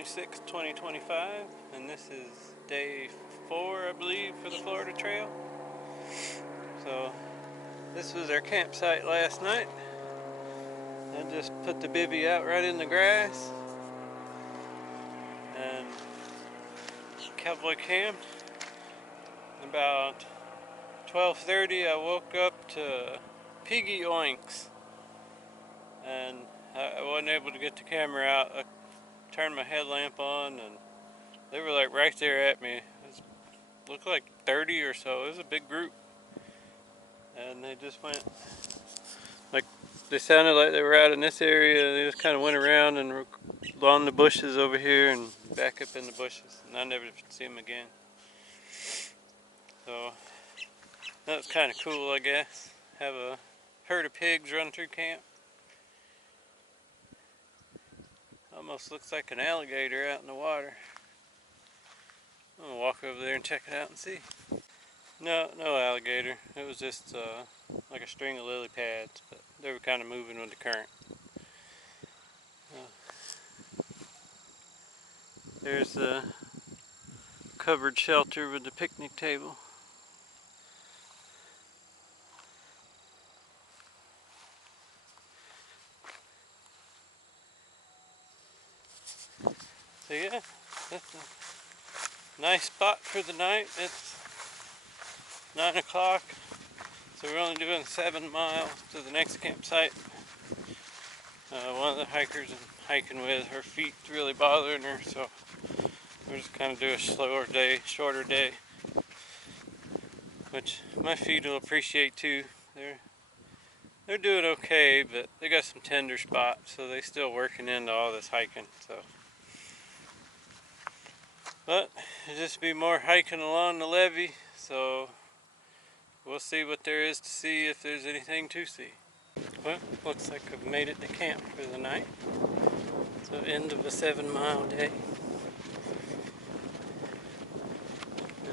26th, 2025, and this is day 4, I believe, for the Florida Trail. So this was our campsite last night. I just put the bivvy out right in the grass and cowboy camped. About 12:30 I woke up to piggy oinks, and I wasn't able to get the camera out. I turned my headlamp on and they were like right there at me. It looked like 30 or so. It was a big group, and they just went like, they sounded like they were out in this area. They just kind of went around and were along the bushes over here and back up in the bushes, and I never see them again. So that was kind of cool, I guess. Have a herd of pigs run through camp. Almost looks like an alligator out in the water. I'm gonna walk over there and check it out and see. No alligator. It was just like a string of lily pads, but they were kind of moving with the current. There's the covered shelter with the picnic table. So yeah, that's a nice spot for the night. It's 9 o'clock, so we're only doing 7 miles to the next campsite. One of the hikers I'm hiking with, her feet's really bothering her, so we're just kind of do a slower day, shorter day, which my feet will appreciate too. They're doing okay, but they got some tender spots, so they still working into all this hiking. So, but it'll just be more hiking along the levee, so we'll see what there is to see, if there's anything to see. Well, looks like I've made it to camp for the night. So end of a 7-mile day.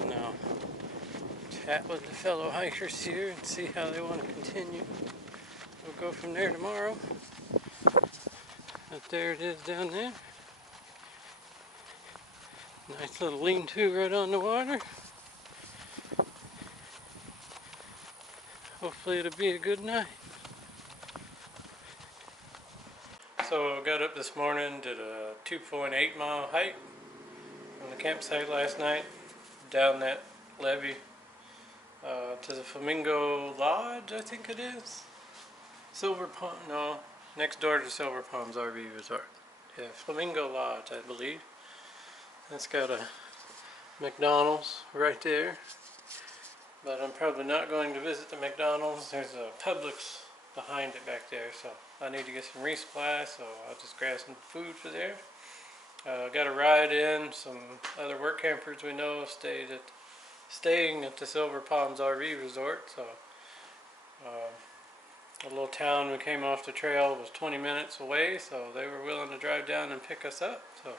And I'll chat with the fellow hikers here and see how they want to continue. We'll go from there tomorrow. But there it is down there. Nice little lean-to right on the water. Hopefully it'll be a good night. So I got up this morning, did a 2.8-mile hike from the campsite last night, down that levee to the Flamingo Lodge, I think it is. Silver Palm, no, next door to Silver Palms RV Resort. Yeah, Flamingo Lodge, I believe. It's got a McDonald's right there, but I'm probably not going to visit the McDonald's. There's a Publix behind it back there, so I need to get some resupply, so I'll just grab some food for there. Got a ride in. Some other work campers we know staying at the Silver Palms RV Resort, so a little town we came off the trail was 20 minutes away, so they were willing to drive down and pick us up. So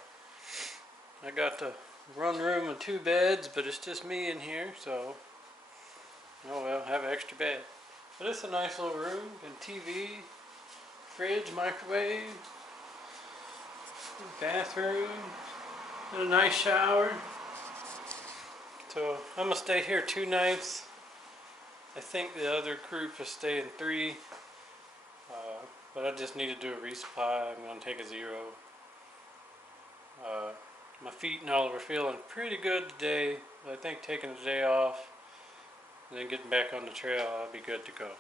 I got the one room with 2 beds, but it's just me in here, so oh well, have an extra bed. But it's a nice little room, and TV, fridge, microwave, bathroom, and a nice shower. So I'm gonna stay here 2 nights. I think the other group is staying 3, but I just need to do a resupply. I'm gonna take a 0. My feet and all were feeling pretty good today. I think taking the day off and then getting back on the trail, I'll be good to go.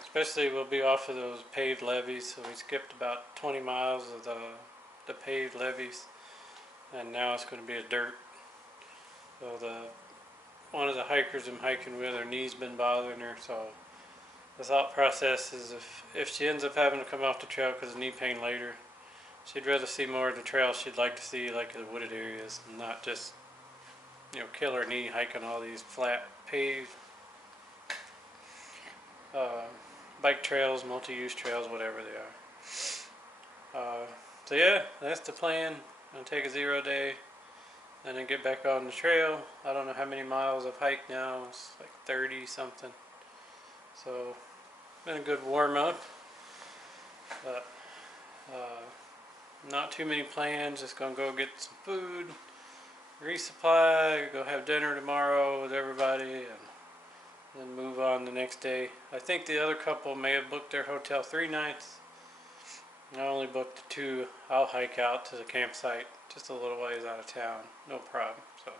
Especially we'll be off of those paved levees, so we skipped about 20 miles of the paved levees, and now it's going to be a dirt. So one of the hikers I'm hiking with, her knee's been bothering her, so the thought process is if she ends up having to come off the trail because of knee pain later, she'd rather see more of the trail she'd like to see, like the wooded areas, and not just, kill her knee hiking all these flat paved bike trails, multi-use trails, whatever they are. So yeah, that's the plan. I'm gonna take a 0 day and then get back on the trail. I don't know how many miles I've hiked now. It's like 30 something. So been a good warm up. But Not too many plans, just gonna go get some food, resupply, go have dinner tomorrow with everybody, and then move on the next day. I think the other couple may have booked their hotel 3 nights. I only booked the 2. I'll hike out to the campsite just a little ways out of town, no problem. So,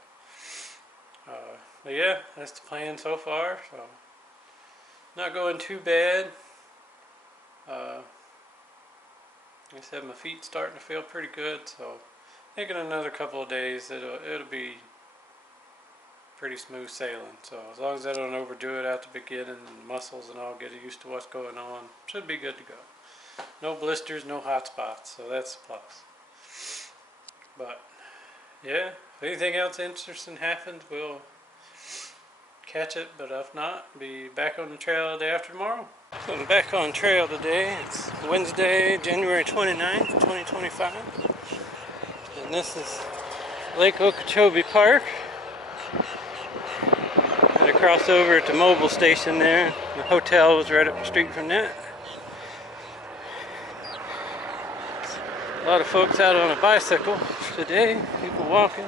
but yeah, that's the plan so far. So, not going too bad. Like I said, my feet's starting to feel pretty good. So, I think in another couple of days it'll be pretty smooth sailing. So as long as I don't overdo it at the beginning and the muscles and all get used to what's going on, should be good to go. No blisters, no hot spots, so that's a plus. But yeah, if anything else interesting happens, we'll catch it, but if not, be back on the trail the day after tomorrow. So I'm back on trail today. It's Wednesday, January 29th, 2025. And this is Lake Okeechobee Park. Had to cross over at the mobile station there. The hotel was right up the street from that. A lot of folks out on a bicycle today, people walking.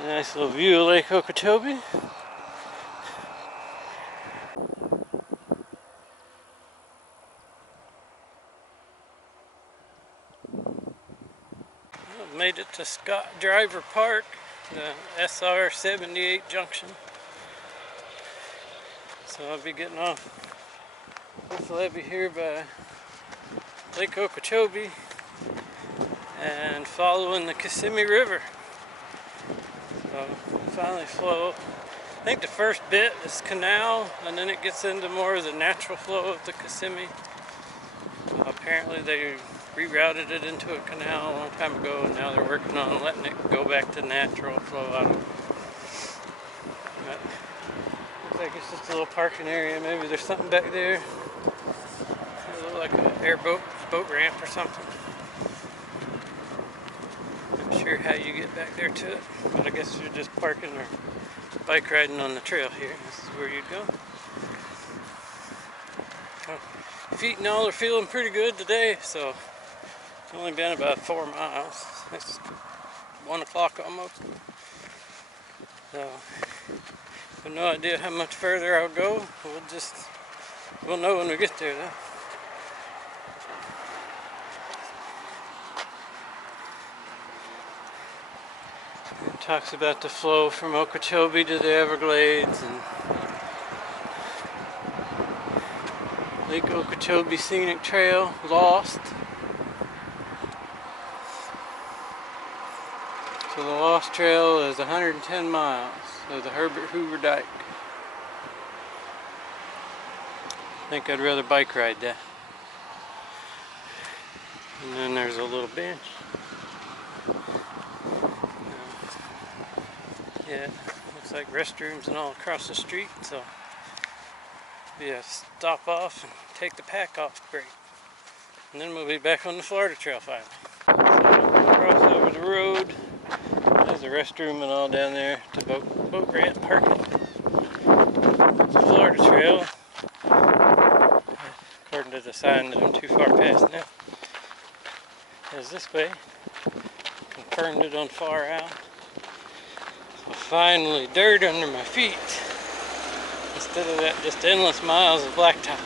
A nice little view of Lake Okeechobee. I've made it to Scott Driver Park, the SR 78 junction. So I'll be getting off this levee here by Lake Okeechobee and following the Kissimmee River. So finally flow. I think the first bit is canal, and then it gets into more of the natural flow of the Kissimmee. Apparently they rerouted it into a canal a long time ago, and now they're working on letting it go back to natural flow out of it. Looks like it's just a little parking area. Maybe there's something back there. It looks like an airboat boat ramp or something. Not sure how you get back there to it, but I guess you're just parking or bike riding on the trail here. This is where you'd go. Feet and all are feeling pretty good today, so it's only been about 4 miles. It's 1 o'clock almost. So I have no idea how much further I'll go. We'll know when we get there though. It talks about the flow from Okeechobee to the Everglades and Lake Okeechobee Scenic Trail, Lost. So the Lost Trail is 110 miles of the Herbert Hoover Dike. I think I'd rather bike ride that. And then there's a little bench. Yeah, looks like restrooms and all across the street, so yeah, stop off and take the pack off break. And then we'll be back on the Florida Trail finally. So cross over the road. There's a restroom and all down there to boat ramp parking. It's a Florida Trail. According to the sign that I'm too far past now. It's this way. Confirmed it on Far Out. So finally, dirt under my feet. Instead of that, just endless miles of blacktop.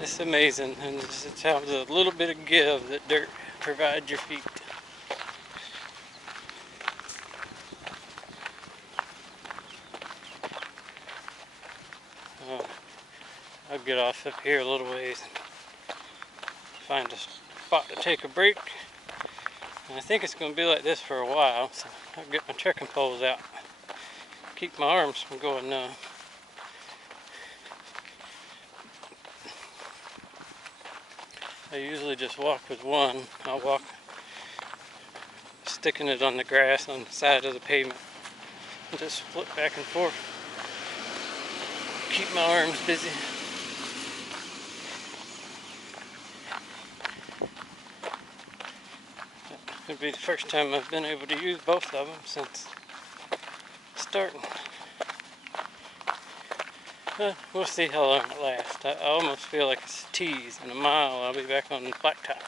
It's amazing, and it's how the little bit of give that dirt provides your feet. I'll get off up here a little ways and find a spot to take a break. And I think it's going to be like this for a while, so I'll get my trekking poles out. Keep my arms from going numb. I usually just walk with one. I'll walk sticking it on the grass on the side of the pavement. And just flip back and forth. Keep my arms busy. It'll be the first time I've been able to use both of them since starting. We'll see how long it lasts. I almost feel like it's a tease. In a mile, I'll be back on the blacktop.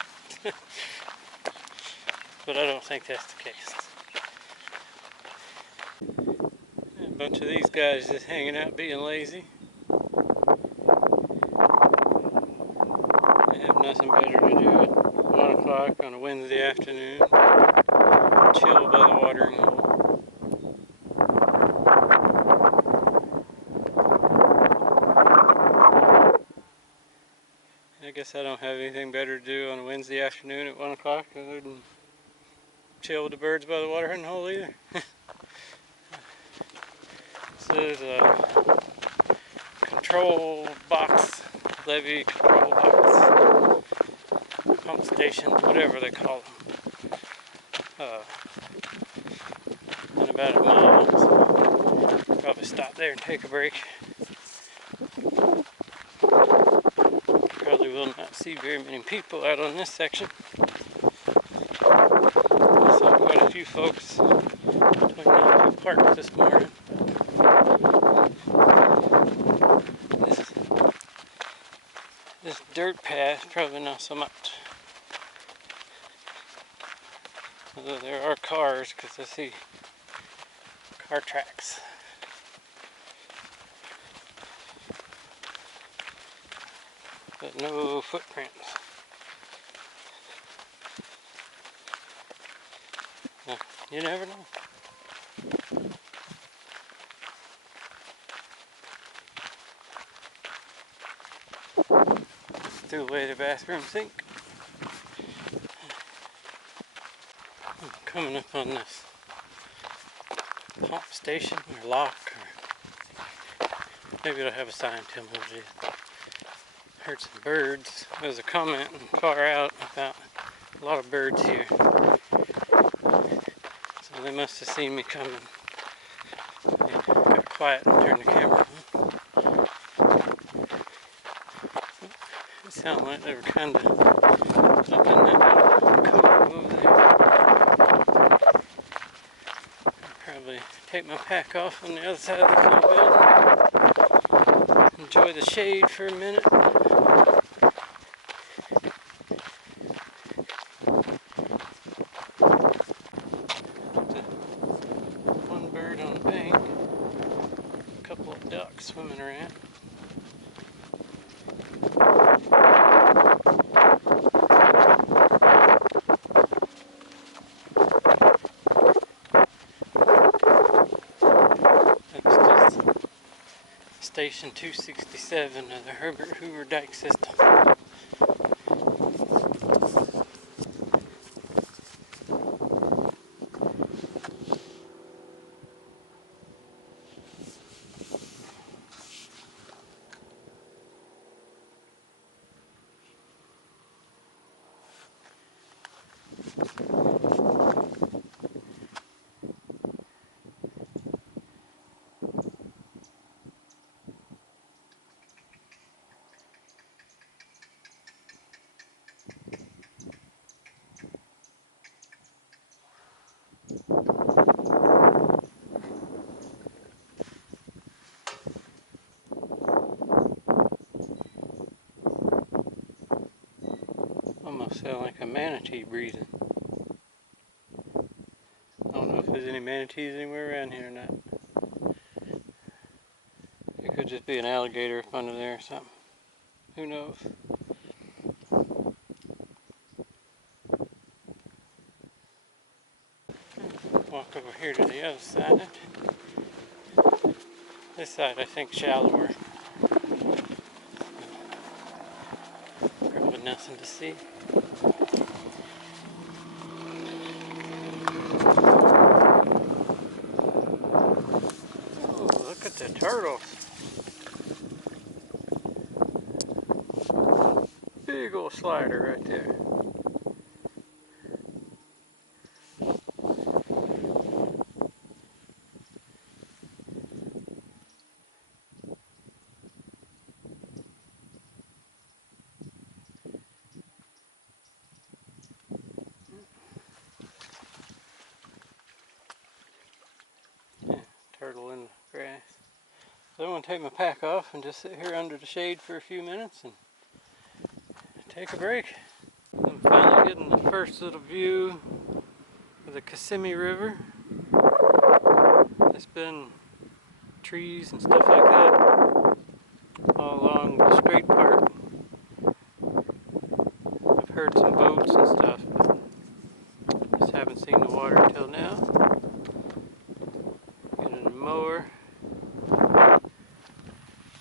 But I don't think that's the case. A bunch of these guys just hanging out being lazy. They have nothing better to do at 1 o'clock on a Wednesday afternoon. Chill by the watering hole. I guess I don't have anything better to do on a Wednesday afternoon at 1 o'clock other than chill with the birds by the watering hole either. This is a control box, levee control box, pump station, whatever they call them. In about a mile, so probably stop there and take a break. Probably will not see very many people out on this section. I saw quite a few folks pointing out to park this morning. This dirt path, probably not so much. Although there are cars, because I see car tracks. But no footprints. Well, you never know. Threw away the bathroom sink. I'm coming up on this pump station or lock, or maybe it'll have a sign telling me what it is. Heard some birds. There's a comment far out about a lot of birds here. So they must have seen me coming. They got quiet and turned the camera on. It sounded like they were kind of up in that little cove over there. I'll probably take my pack off on the other side of the field building. Enjoy the shade for a minute. One bird on the bank, a couple of ducks swimming around. That's just Station 267 of the Herbert Hoover Dike System. Almost sound like a manatee breathing. I don't know if there's any manatees anywhere around here or not. It could just be an alligator up under there or something. Who knows? Walk over here to the other side. This side I think shallower. Probably nothing to see. Oh, look at the turtles. Big old slider right there. turtle in the grass. So I'm going to take my pack off and just sit here under the shade for a few minutes and take a break. I'm finally getting the first little view of the Kissimmee River. It's been trees and stuff like that all along the straight part. I've heard some boats and stuff, but just haven't seen the water until now. Getting a mower.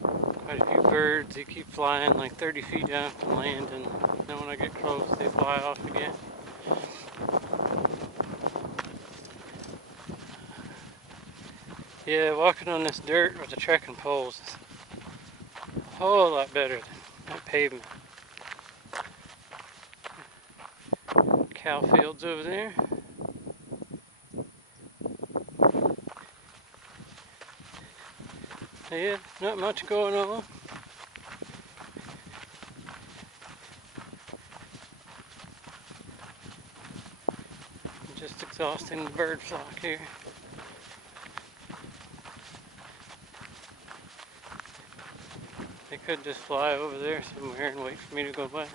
Quite a few birds. They keep flying like 30 feet down from land, and then when I get close they fly off again. Yeah, walking on this dirt with the trekking poles is a whole lot better than that pavement. Cow fields over there. Yeah, not much going on. Just exhausting the bird flock here. They could just fly over there somewhere and wait for me to go by.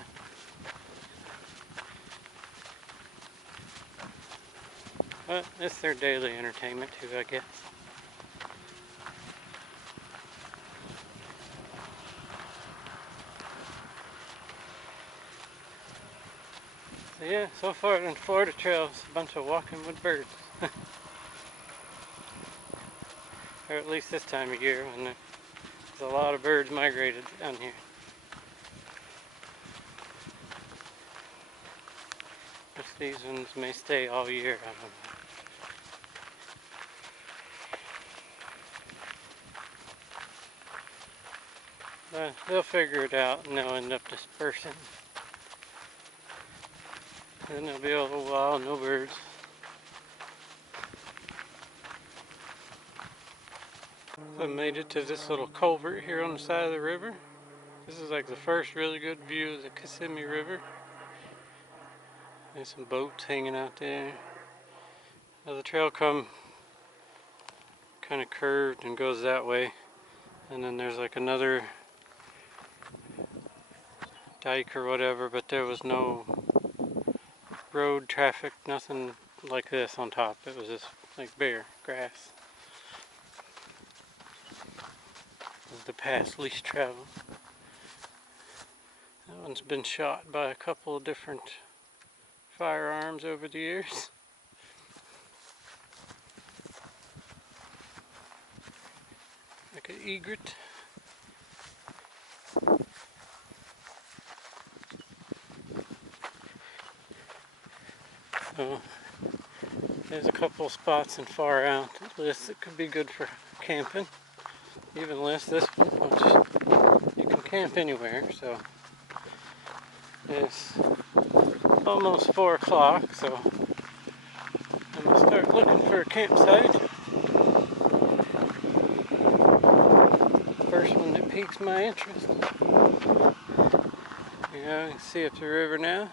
But it's their daily entertainment too, I guess. So yeah, so far in Florida Trail, it's a bunch of walking with birds. Or at least this time of year when there's a lot of birds migrated down here. If these ones may stay all year, I don't know. They'll figure it out and they'll end up dispersing. Then there'll be a little while, no birds. So I made it to this little culvert here on the side of the river. This is like the first really good view of the Kissimmee River. There's some boats hanging out there. Now the trail come kind of curved and goes that way. And then there's like another dike or whatever, but there was no road traffic, nothing like this on top. It was just like bare grass. The path least traveled. That one's been shot by a couple of different firearms over the years. Like an egret. So there's a couple of spots in far out list that could be good for camping. Even less this one, which you can camp anywhere, so it's almost 4 o'clock, so I'm going to start looking for a campsite. First one that piques my interest. Yeah, you can see up the river now.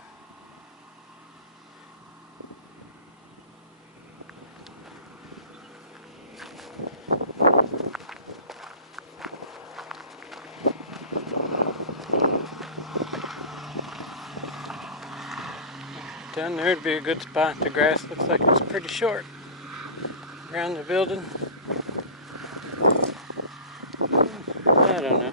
Down there would be a good spot. The grass looks like it's pretty short around the building. I don't know.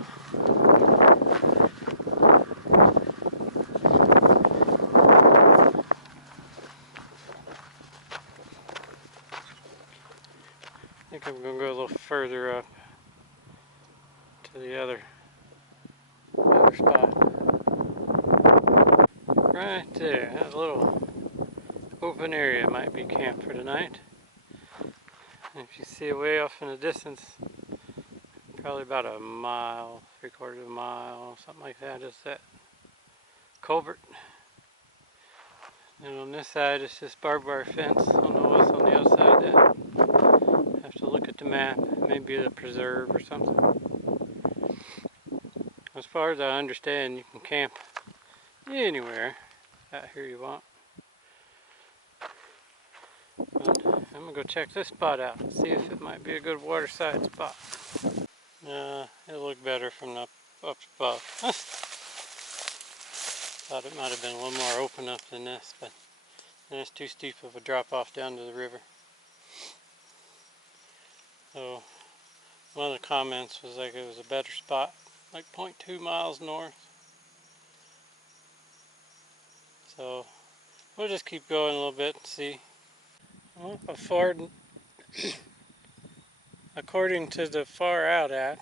I think I'm going to go a little further up to the other spot. Right there, that little open area might be camp for tonight. And if you see way off in the distance, probably about a mile, 3/4 of a mile, something like that, is that culvert. And on this side it's just barbed wire fence. I don't know what's on the other side then. Have to look at the map. Maybe a preserve or something. As far as I understand, you can camp anywhere out here you want. But I'm gonna go check this spot out, see if it might be a good waterside spot. It'll look better from up above. Thought it might have been a little more open up than this, but then it's too steep of a drop off down to the river. So one of the comments was like it was a better spot, like 0.2 miles north. So we'll just keep going a little bit and see. Well, according to the Far Out app,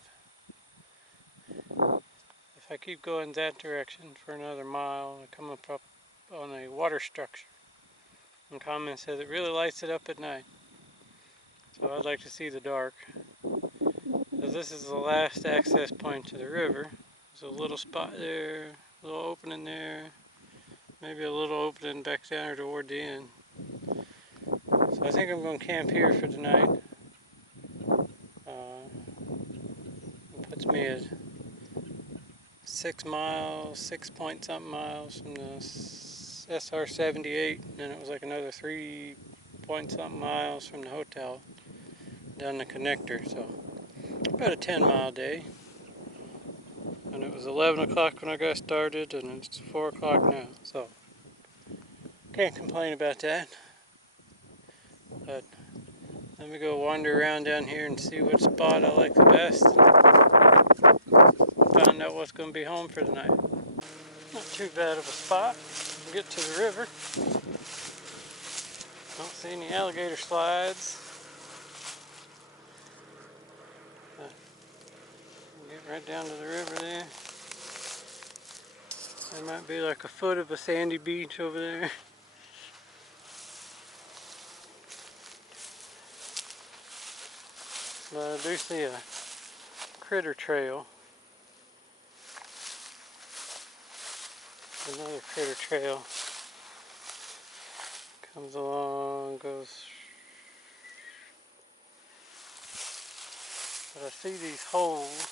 if I keep going that direction for another mile, I come up on a water structure. And comment says it really lights it up at night. So I'd like to see the dark. So this is the last access point to the river. There's a little spot there, a little opening there, maybe a little opening back down toward the end. So I think I'm going to camp here for the night. It puts me at 6 miles, 6 point something miles from the SR-78, and then it was like another 3 point something miles from the hotel down the connector. So about a 10-mile day. And it was 11 o'clock when I got started, and it's 4 o'clock now. So can't complain about that. But let me go wander around down here and see what spot I like the best. Find out what's going to be home for the night. Not too bad of a spot. Get to the river. Don't see any alligator slides. Get right down to the river there. There might be like a foot of a sandy beach over there. But I do see a critter trail. Another critter trail comes along, goes. But I see these holes.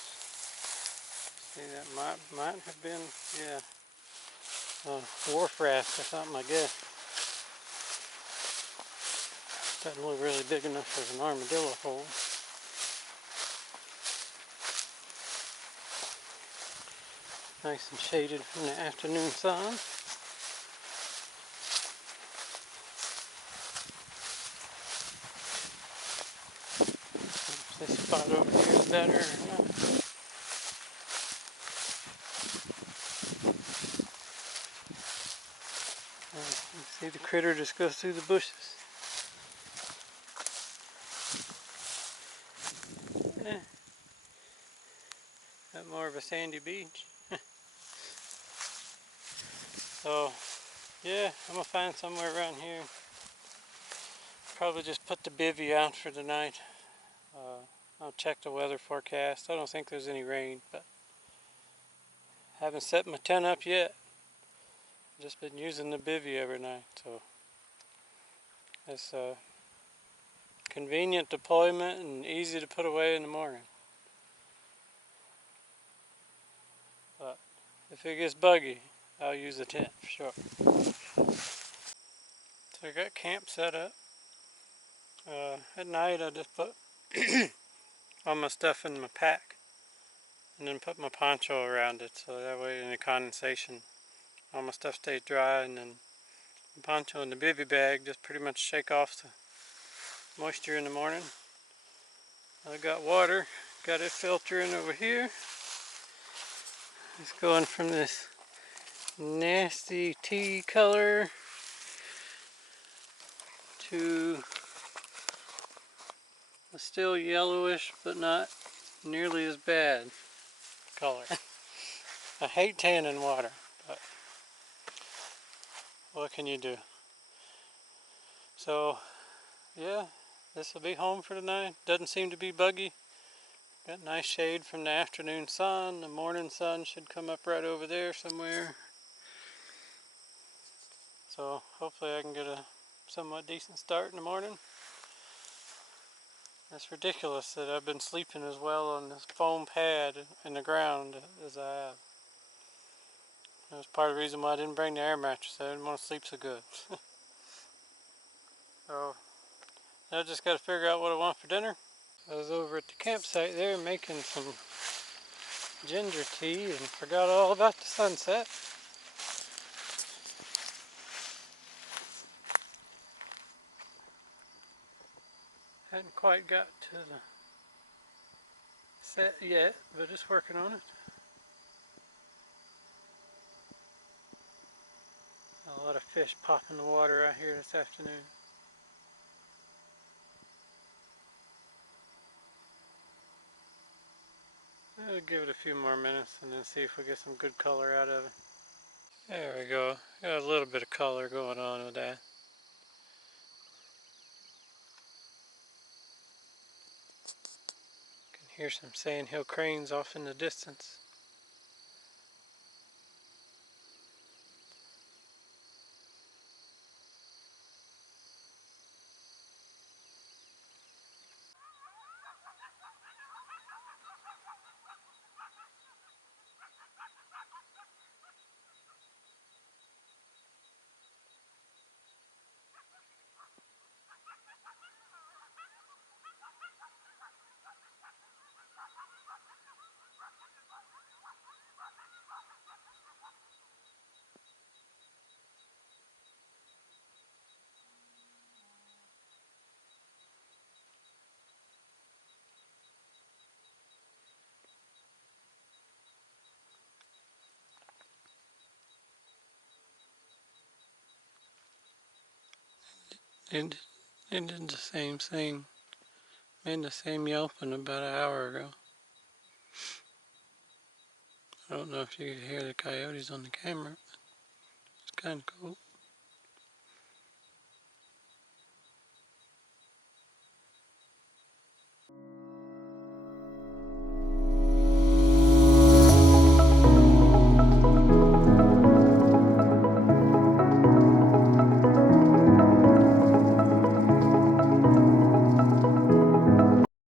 See, that might have been, yeah, a wharf raft or something, I guess. Doesn't look really big enough for an armadillo hole. Nice and shaded from the afternoon sun. If this spot over here is better or not. You see the critter just goes through the bushes. Got more of a sandy beach. So, yeah, I'm gonna find somewhere around here. Probably just put the bivvy out for the night. I'll check the weather forecast. I don't think there's any rain, but haven't set my tent up yet. Just been using the bivvy every night, so it's a convenient deployment and easy to put away in the morning. But if it gets buggy, I'll use the tent for sure. So I got camp set up. At night I just put all my stuff in my pack and then put my poncho around it, so that way any condensation, all my stuff stays dry, and then the poncho and the bivvy bag just pretty much shake off the moisture in the morning. I got water, got it filtering over here. It's going from this nasty tea color to a still yellowish but not nearly as bad color. I hate tanning water, but what can you do? So yeah, this will be home for tonight. Doesn't seem to be buggy. Got nice shade from the afternoon sun. The morning sun should come up right over there somewhere. So hopefully I can get a somewhat decent start in the morning. It's ridiculous that I've been sleeping as well on this foam pad in the ground as I have. That was part of the reason why I didn't bring the air mattress. I didn't want to sleep so good. So I just got to figure out what I want for dinner. I was over at the campsite there making some ginger tea and forgot all about the sunset. Hadn't quite got to the set yet, but just working on it. A lot of fish popping the water out here this afternoon. I'll give it a few more minutes and then see if we get some good color out of it. There we go. Got a little bit of color going on with that. Can hear some sandhill cranes off in the distance. It did the same thing. Made the same yelping about an hour ago. I don't know if you could hear the coyotes on the camera. It's kind of cool.